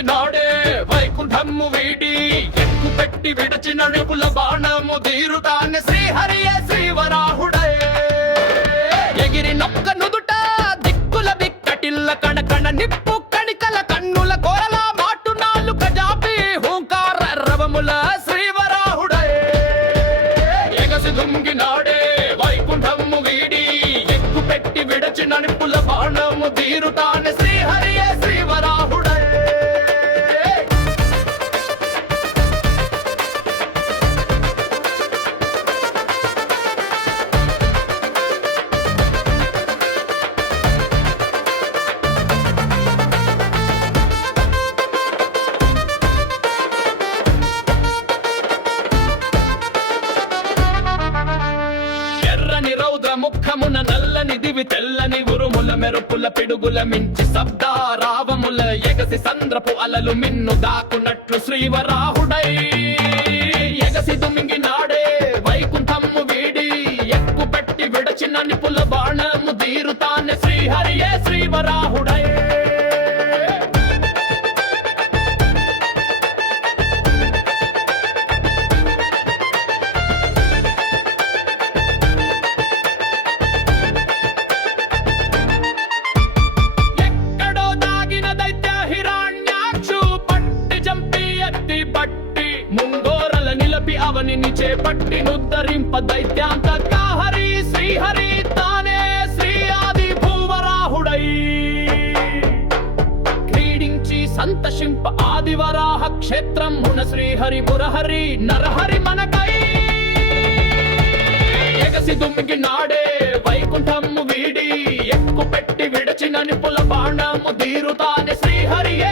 దుమికినాడే వైకుంఠము వీడి ఎక్కు పెట్టి విడచిన నిపుల బాణము తీరుతానే శ్రీహరియే శ్రీవరాహుడే ఎగిరి నొక్క నుదుట దిక్కుల బిక్కటిల్ల కణకణ నిప్పు కణికల కన్నుల కోరల మాటు నాలుక జాపి హూంకార రవముల శ్రీవరాహుడే ఎగసి దుమికినాడే వైకుంఠము వీడి ఎక్కు పెట్టి విడచిన నిపుల బాణము తీరుతానే శ్రీహరియే శ్రీవరాహుడే ఎర్రని రౌద్ర ముఖమున నల్లని దివి తెల్లని ఉరుముల మెరుపుల పిడుగుల మించి శబ్దారావముల ఎగసి సంద్రపు అలలు మిన్ను దాకునట్లు శ్రీవరాహుడై ఎగసి దుమింగినాడే వైకుంఠము వీడి ఎక్కు పెట్టి విడచిన నిపుల బాణము తీరుతానే శ్రీహరియే శ్రీవరాహుడై ఎక్కడో దాగిన దైత్య హిరణ్యాక్షు పట్టి చంపి ఎత్తి పట్టి ముంగోరల నిలపి అవనిని చేపట్టి నుద్ధరింప దైత్యాంతక హరి శ్రీహరి తానే శ్రీ ఆది భూవరాహుడై క్రీడించి సంతసింప ఆదివరాహ క్షేత్రం మున శ్రీహరి మురహరి నరహరి మనకై ఎగసి దుమికినాడే వైకుంఠము వీడి ఎక్కు పెట్టి విడచిన నిపుల బాణము తీరుతానే శ్రీహరియే